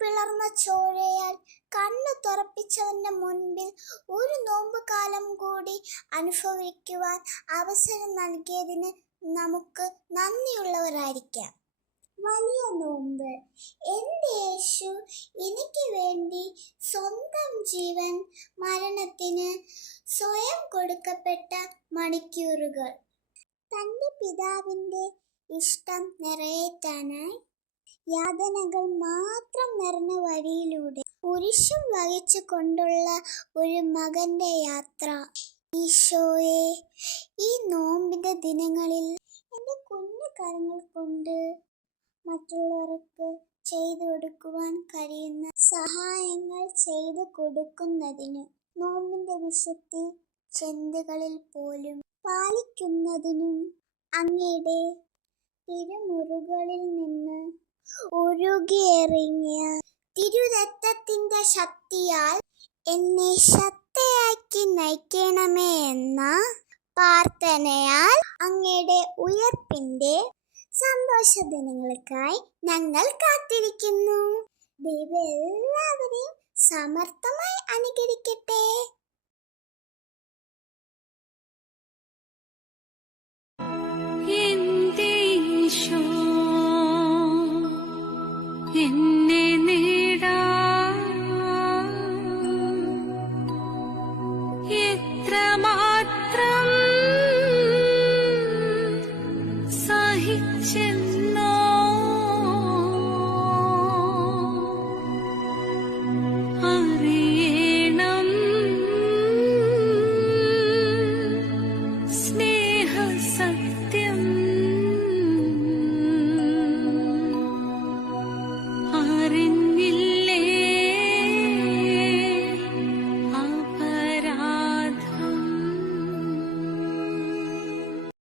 പിളർന്ന ചോരയാൽ കണ്ണു തുറപ്പിച്ചവന്റെ മുൻപിൽ ഒരു നോമ്പുകാലം കൂടി അനുഭവിക്കുവാൻ അവസരം നൽകിയതിന് നമുക്ക് നന്ദിയുള്ളവരായിരിക്കാം. വലിയ നോമ്പ്. എൻ്റെ യേശു എനിക്ക് വേണ്ടി സ്വന്തം ജീവൻ മരണത്തിന് സ്വയം കൊടുക്കപ്പെട്ട മണിക്കൂറുകൾ. തൻ്റെ പിതാവിൻ്റെ ഇഷ്ടം നിറവേറ്റാനായി യാതനകൾ മാത്രം നിറഞ്ഞ വഴിയിലൂടെ കുരിശും വഹിച്ചു കൊണ്ടുള്ള ഒരു മകന്റെ യാത്ര. ഈശോയെ, ഈ നോമ്പിന്റെ ദിനങ്ങളിൽ എൻ്റെ കുഞ്ഞു കരങ്ങൾ കൊണ്ട് മറ്റുള്ളവർക്ക് ചെയ്തു കൊടുക്കുവാൻ കഴിയുന്ന സഹായങ്ങൾ ചെയ്തു കൊടുക്കുന്നതിന്, നോമ്പിന്റെ വിശുദ്ധി ചിന്തകളിൽ പോലും പാലിക്കുന്നതിനും അങ്ങയുടെ തിരുമുറുകളിൽ നിന്ന് ഒഴുകിയിറങ്ങിയ തിരുരക്തത്തിന്റെ ശക്തിയാൽ എന്നെ ശക്തയാക്കി നയിക്കണമേ എന്ന പ്രാർത്ഥനയാൽ അങ്ങയുടെ ഉയർപ്പിന്റെ സന്തോഷ ദിനങ്ങൾക്കായി ഞങ്ങൾ കാത്തിരിക്കുന്നു. ദൈവം എല്ലാവരെയും സമർത്ഥമായി അനുഗ്രഹിക്കട്ടെ. എന്നെ നേടാ എത്രമാത്രം സഹിച്ചെന്ന